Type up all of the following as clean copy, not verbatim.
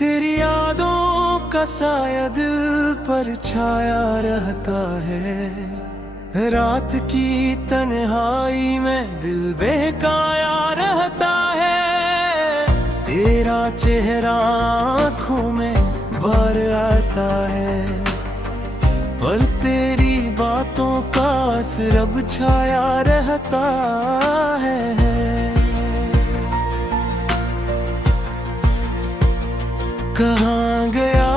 तेरी यादों का साया दिल पर छाया रहता है। रात की तन्हाई में दिल बेकाया रहता है। तेरा चेहरा आँखों में भर आता है, पर तेरी बातों का असर अब छाया रहता है। कहाँ गया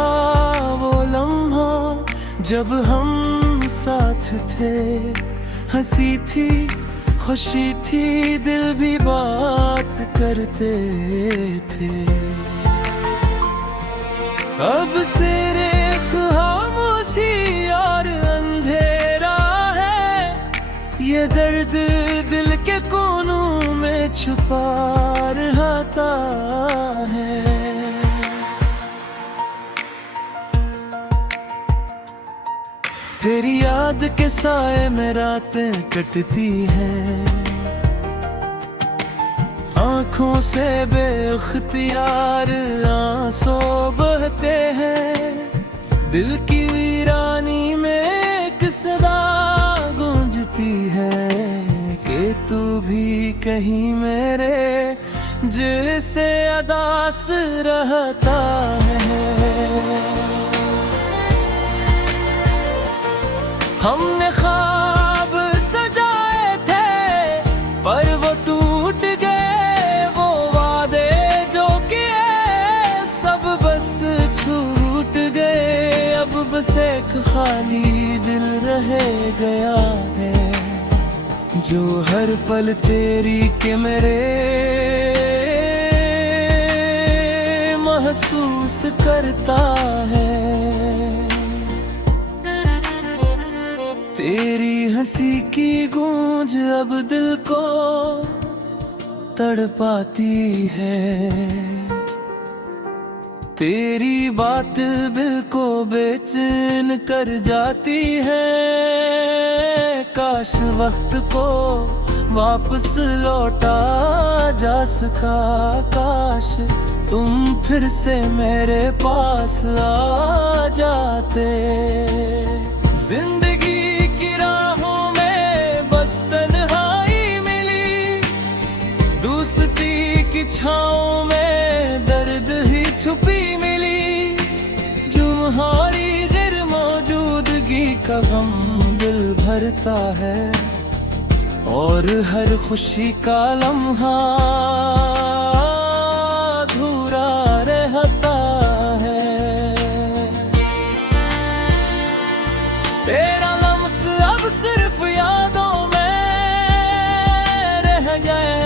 वो लम्हा जब हम साथ थे, हंसी थी खुशी थी दिल भी बात करते थे। अब सिर्फ खामोशी और अंधेरा है, ये दर्द दिल के कोनों में छुपा रहता है। तेरी याद के साए में रातें कटती हैं, आँखों से बेख्तियार आंसू बहते हैं। दिल की वीरानी में एक सदा गूंजती है कि तू भी कहीं मेरे जैसे अदास रहता है। हमने ख्वाब सजाए थे पर वो टूट गए, वो वादे जो किए सब बस छूट गए। अब बस एक खाली दिल रह गया है, जो हर पल तेरी के मेरे महसूस करता है। तेरी हंसी की गूंज अब दिल को तड़पाती है, तेरी बात दिल को बेचैन कर जाती है। काश वक्त को वापस लौटा जा सका, काश तुम फिर से मेरे पास आ जाते। जिंदगी की राहों में बस तन्हाई मिली, दोस्ती की छाँव में दर्द ही छुपी मिली। तुम्हारी गैर मौजूदगी का गम दिल भरता है, और हर खुशी का लम्हा अधूरा रहता है। तेरा लम्स अब सिर्फ यादों में रह गए,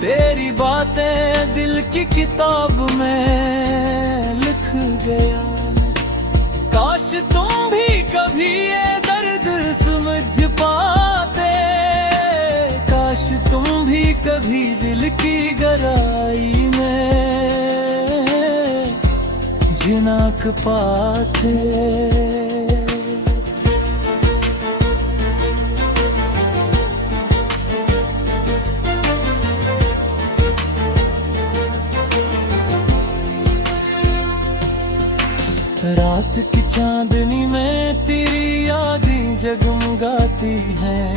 तेरी बातें दिल की किताब में लिख गया। काश तुम भी कभी ये दर्द समझ पाते, काश तुम भी कभी दिल की गहराई में झिनक पाते। रात की चांदनी में तेरी यादें जगमगाती हैं,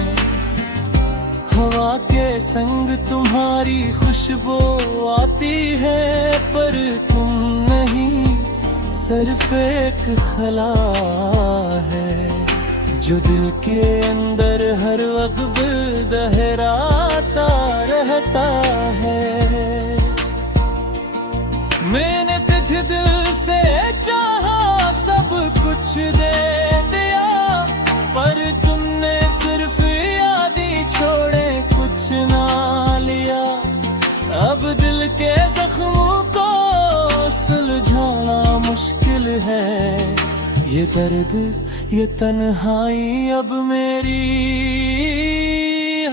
हवा के संग तुम्हारी खुशबू आती है। पर तुम नहीं, सिर्फ एक खला है जो दिल के अंदर हर वक्त दोहराता रहता है। मैंने तुझे दिल से चाहा, सब कुछ दे दिया, पर तुमने सिर्फ यादें छोड़े कुछ ना लिया। अब दिल के जख्मों को सुलझाना मुश्किल है, ये दर्द ये तन्हाई अब मेरी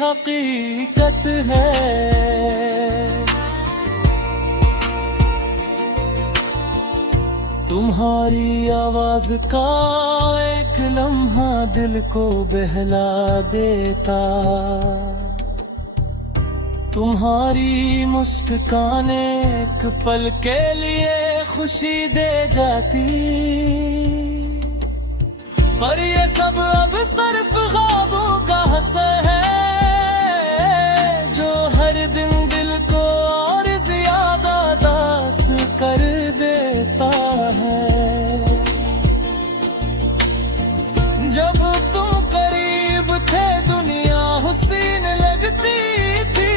हकीकत है। तुम्हारी आवाज का एक लम्हा दिल को बहला देता, तुम्हारी मुस्काने एक पल के लिए खुशी दे जाती, पर ये सब अब सिर्फ ख्वाबों का असर है, जो हर दिन दिल को और ज्यादा दास कर देता है। जब तुम करीब थे दुनिया हुसीन लगती थी,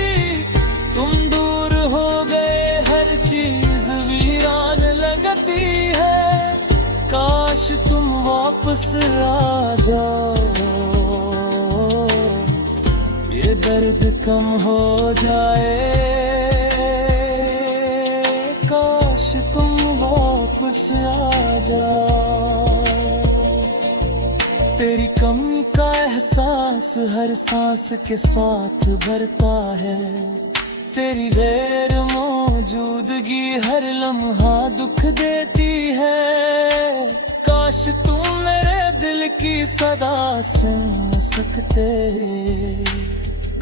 तुम दूर हो गए हर चीज वीरान लगती है। काश तुम वापस आ जाओ, ये दर्द कम हो जाए। काश तुम वापस आ जाओ। तेरी कमी का एहसास हर सांस के साथ भरता है, तेरी गैर मौजूदगी हर लम्हा दुख देती है। काश तुम मेरे दिल की सदा सुन सकते,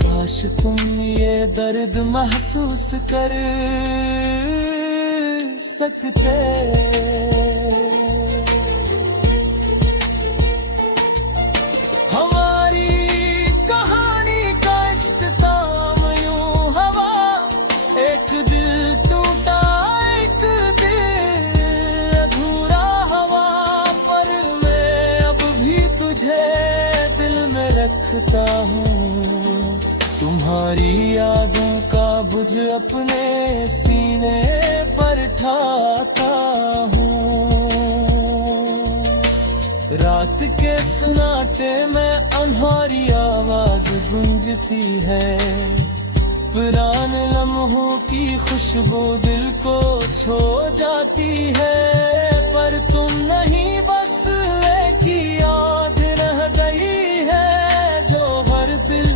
काश तुम ये दर्द महसूस कर सकते। रखता हूँ तुम्हारी यादों का बुझ अपने सीने पर ठाता हूँ। रात के सन्नाटे में अन्हारी आवाज गूंजती है, पुराने लम्हों की खुशबू दिल को छो जाती है। पर तुम नहीं, बस एक ही याद रह गई है, जो हर दिल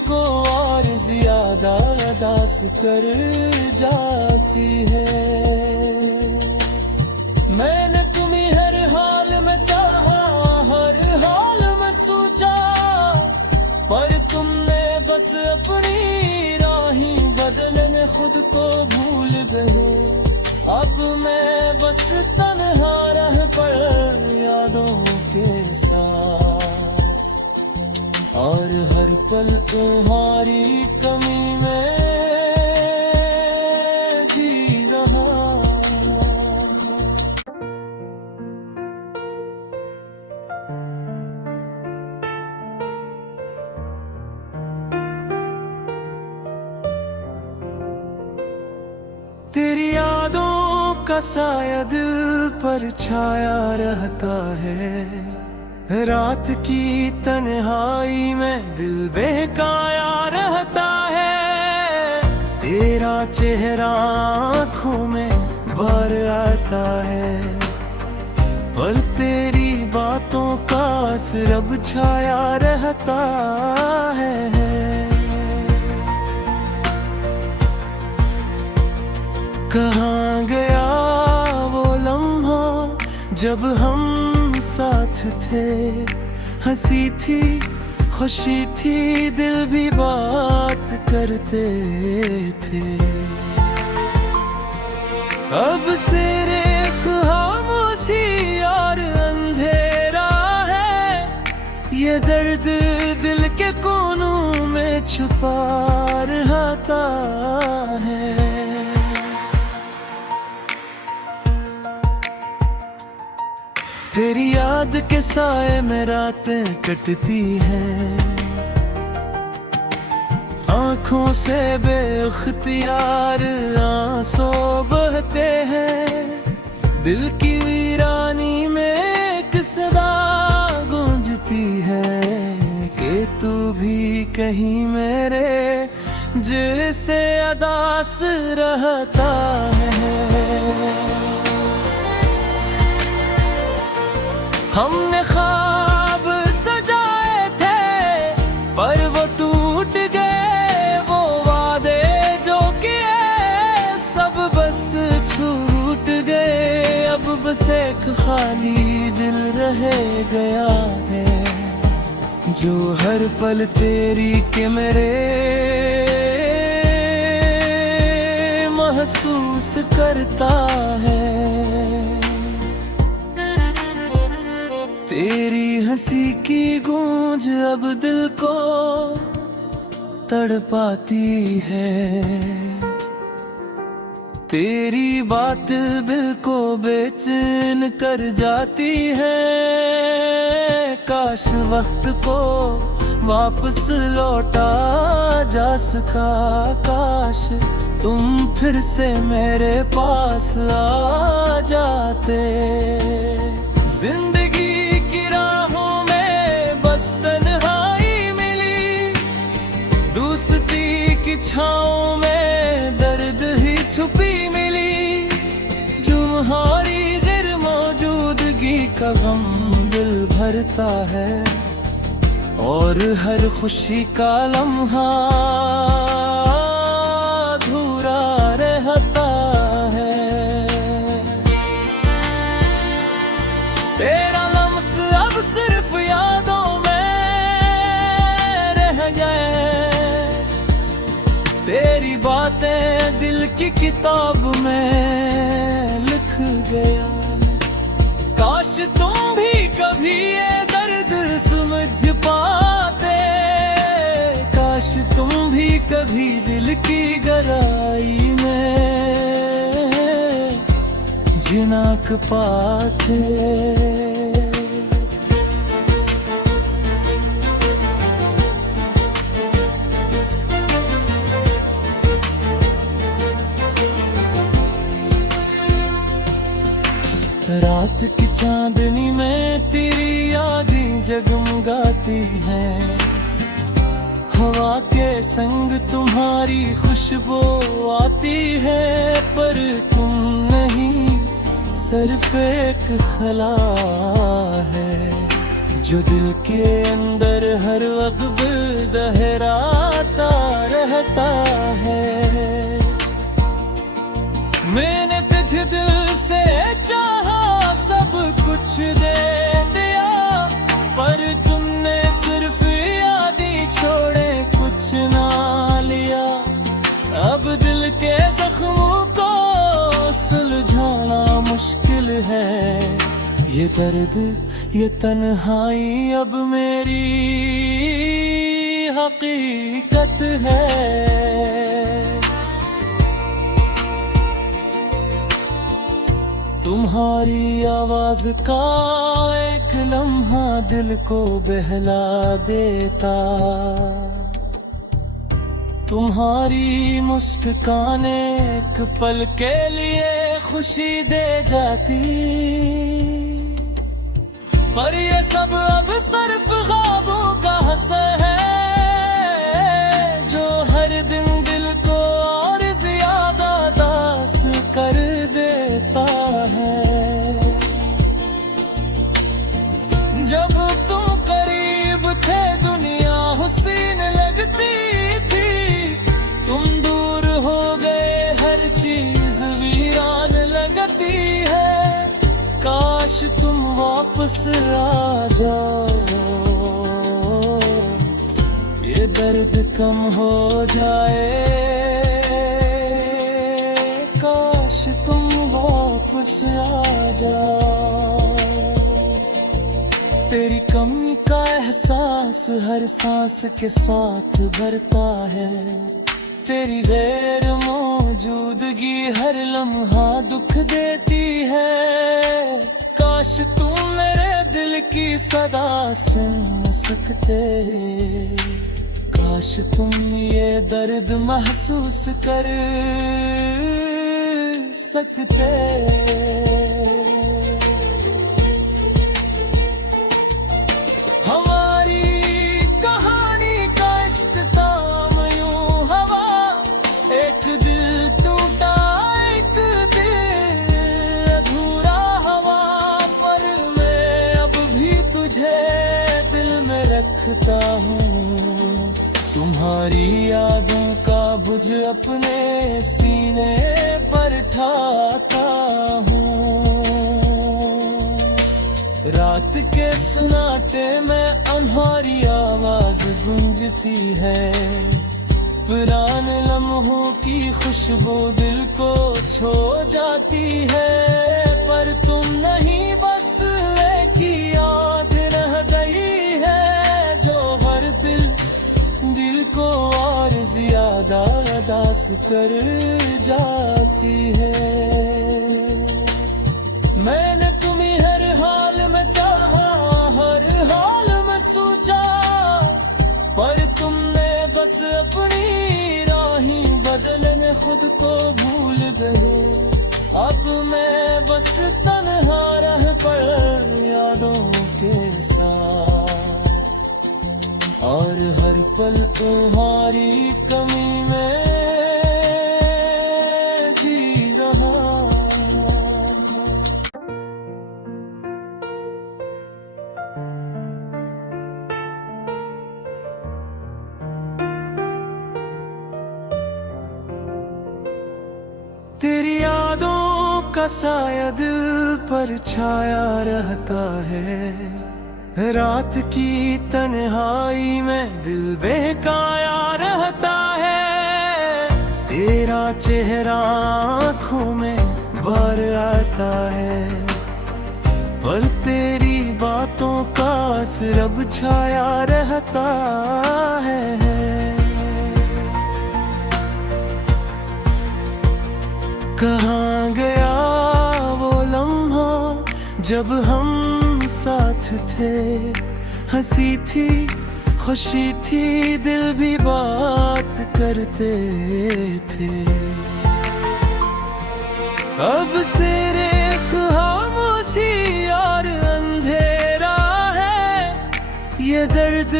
को और ज्यादा दास कर जाती है। मैंने तुम्हें हर हाल में चाहा, हर हाल में सोचा, पर तुमने बस अपनी राहें बदलने खुद को भूल गए। अब मैं बस तन्हा रह पर यादों के साथ, और हर पल तुम्हारी कमी में जी रहा। तेरी यादों का साया दिल पर छाया रहता है, रात की तन्हाई में दिल बेकाया रहता है। तेरा चेहरा आँखों में भर आता है, पर तेरी बातों का असर अब छाया रहता है। कहाँ गया वो लम्हा जब हम साथ थे, हंसी थी खुशी थी दिल भी बात करते थे। अब सिरे खामोशी और अंधेरा है, ये दर्द दिल के कोनों में छुपा रहता है। तेरी याद के साए में रातें कटती हैं, आँखों से बेख्तियार आंसू बहते हैं। दिल की वीरानी में एक सदा गूंजती है, कि तू भी कहीं मेरे जैसे अदास रहता है। हमने ख्वाब सजाए थे, पर वो टूट गए, वो वादे जो किए सब बस छूट गए। अब बस एक खाली दिल रह गया है, जो हर पल तेरी के मेरे महसूस करता है। तेरी हंसी की गूंज अब दिल को तड़पाती है। तेरी बात दिल को बेचैन कर जाती है। काश वक्त को वापस लौटा जा सका, काश तुम फिर से मेरे पास आ जाते। जिंदगी की राहों में बस तन्हाई मिली, दोस्ती की छाँव में दर्द ही छुपी मिली। तुम्हारी गैर मौजूदगी का गम दिल भरता है, और हर खुशी का लम्हा अधूरा रहता है। तेरा लम्स अब सिर्फ यादों में रह गए, तेरी बातें दिल की किताब में लिख गया। काश तुम भी कभी ये दर्द समझ पाते, काश तुम भी कभी दिल की गहराई में झिनक पाते। रात की चांदनी में तेरी यादें जगमगाती हैं। हवा के संग तुम्हारी खुशबू आती है, पर तुम नहीं, सिर्फ एक खला है जो दिल के अंदर हर वक्त दोहराता रहता है। मैंने तुझे दिल से चाहा, सब कुछ दे दिया, पर तुमने सिर्फ यादें छोड़े कुछ ना लिया। अब दिल के जख्मों को सुलझाना मुश्किल है। ये दर्द, ये तन्हाई अब मेरी हकीकत है। तुम्हारी आवाज का एक लम्हा दिल को बहला देता, तुम्हारी मुस्कान एक पल के लिए खुशी दे जाती। पर ये सब अब सिर्फ ख्वाबों का असर है, जो हर दिन दिल को और ज्यादा दास कर देता है। जब तुम करीब थे दुनिया हुस्न लगती थी, तुम दूर हो गए हर चीज वीरान लगती है। काश तुम वापस आ जाओ, ये दर्द कम हो जाए। काश तुम वापस आ जाओ। तेरी कमी का एहसास हर सांस के साथ भरता है, तेरी गैर मौजूदगी हर लम्हा दुख देती है। काश तुम मेरे दिल की सदा सुन सकते, काश तुम ये दर्द महसूस कर सकते। रखता हूँ तुम्हारी यादों का बुझ अपने सीने पर ठाता हूँ। रात के सन्नाटे में अन्हारी आवाज गूंजती है, पुराने लम्हों की खुशबू दिल को छो जाती है, पर तुम नहीं बस एक ही याद रह गई है, जो हर दिल को और ज्यादा दास कर जाती है। मैंने तुम्हें हर हाल में चाहा, हर हाल में सोचा, पर तुमने बस अपनी राहें बदलने खुद को भूल गए। अब मैं बस तन्हा रह पर यादों के साथ, और हर पल तुम्हारी कमी में जी रहा। तेरी यादों का साया दिल पर छाया रहता है, रात की तन्हाई में दिल बेकाया रहता है। तेरा चेहरा आँखों में भर आता है, पर तेरी बातों का असर अब छाया रहता है। कहाँ गया वो लम्हा जब हम साथ थे, हंसी थी खुशी थी दिल भी बात करते थे। अब सिर्फ खामोशी और अंधेरा है, ये दर्द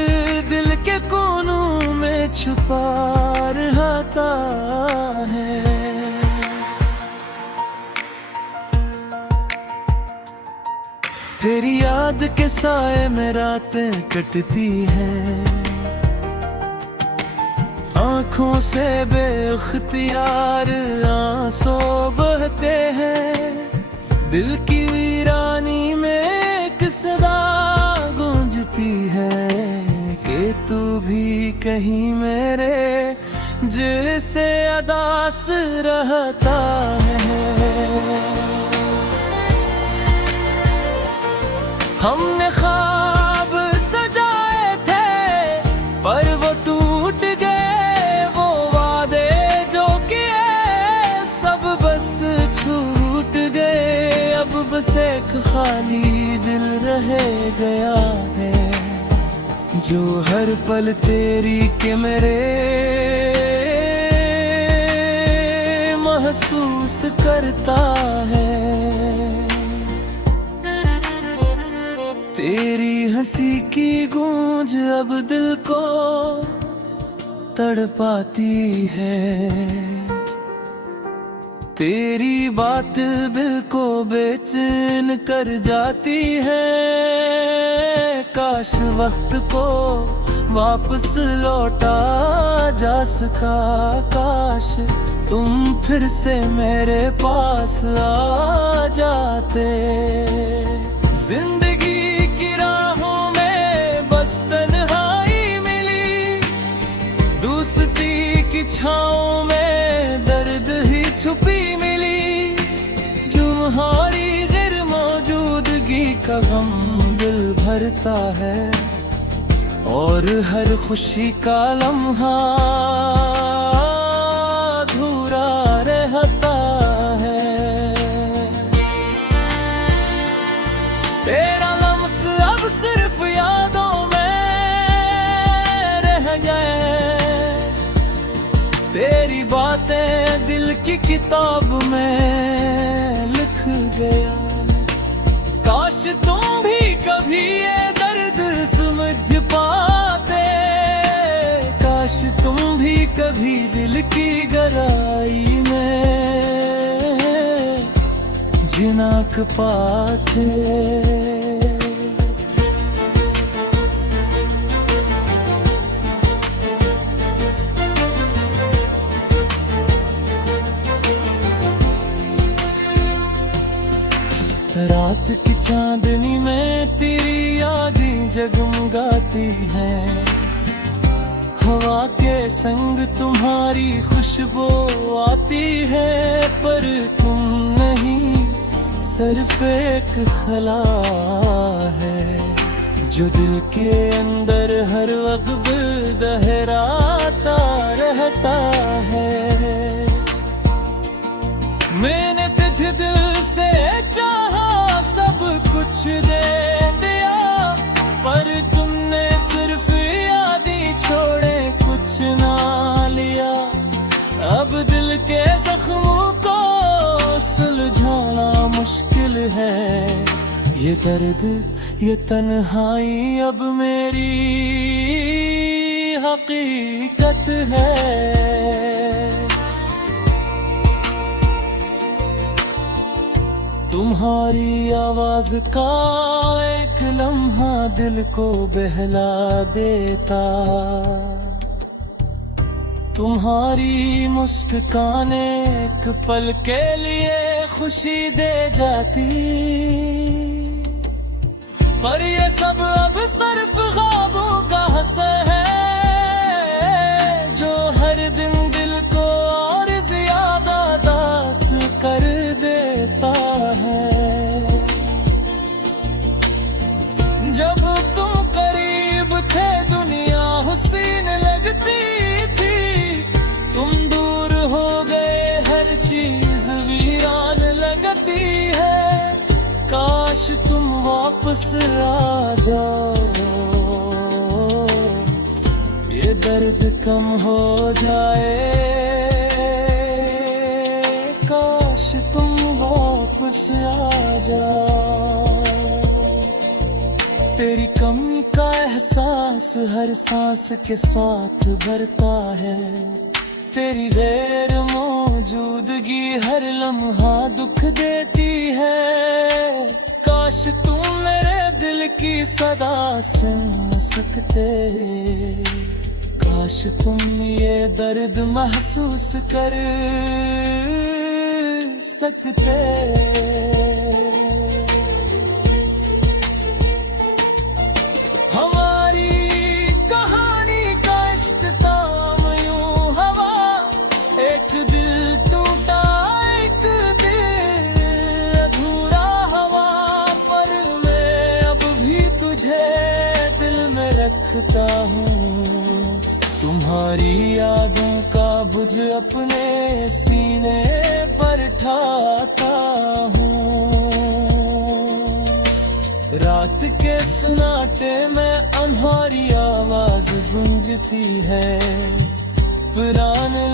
दिल के कोनों में छुपा रहता है। तेरी याद के साए में रातें कटती हैं, आँखों से बेख्तियार आंसू बहते हैं। दिल की वीरानी में एक सदा गूंजती है कि तू भी कहीं मेरे जैसे अदास रहता है। हमने ख्वाब सजाए थे पर वो टूट गए, वो वादे जो किए सब बस छूट गए। अब बस एक खाली दिल रह गया है, जो हर पल तेरी के मेरे महसूस करता है। तेरी हंसी की गूंज अब दिल को तड़पाती है, तेरी बात दिल को बेचैन कर जाती है। काश वक्त को वापस लौटा जा सका, काश तुम फिर से मेरे पास आ जाते। जिंदगी की राहों में बस तन्हाई मिली, दोस्ती की छाँव में दर्द ही छुपी मिली। तुम्हारी गैर मौजूदगी का गम दिल भरता है, और हर खुशी का लम्हा अधूरा रहता है। तेरा लम्स अब सिर्फ यादों में रह गए, तेरी बातें दिल की किताब में लिख गया। काश तुम भी कभी ये दर्द समझ पाते, काश तुम भी कभी दिल की गहराई में जिनक पाते। रात की चांदनी में तेरी यादें जगमगाती हैं, हवा के संग तुम्हारी खुशबू आती है, पर तुम नहीं सिर्फ एक खला है जो दिल के अंदर हर वक्त दोहराता रहता है। मैंने तुझे दिल से चाहा, सब कुछ दे दिया, पर तुमने सिर्फ यादें छोड़े कुछ ना लिया। अब दिल के जख्मों को सुलझाना मुश्किल है, ये दर्द ये तन्हाई अब मेरी हकीकत है। तुम्हारी आवाज का एक लम्हा दिल को बहला देता, तुम्हारी मुस्कान एक पल के लिए खुशी दे जाती, पर ये सब अब सिर्फ ख्वाबों का असर है जो हर दिन दिल को और ज्यादा दास कर देता है। जब तुम करीब थे दुनिया हुसीन लगती थी, तुम दूर हो गए हर चीज वीरान लगती है। काश तुम वापस आ जाओ, ये दर्द कम हो जाए। काश तुम वापस आ जाओ। तेरी कमी का एहसास हर सांस के साथ भरता है, तेरी गैर मौजूदगी हर लम्हा दुख देती है। काश तुम मेरे दिल की सदा सुन सकते, काश तुम ये दर्द महसूस कर सकते। हमारी कहानी का इख्तिताम यूं हवा, एक दिल टूटा एक दिल अधूरा हवा, पर मैं अब भी तुझे दिल में रखता हूँ। तुम्हारी यादों का बुझ अपने सीने पर ठाता हूँ। रात के सन्नाटे में अन्हारी आवाज गूंजती है, पुराने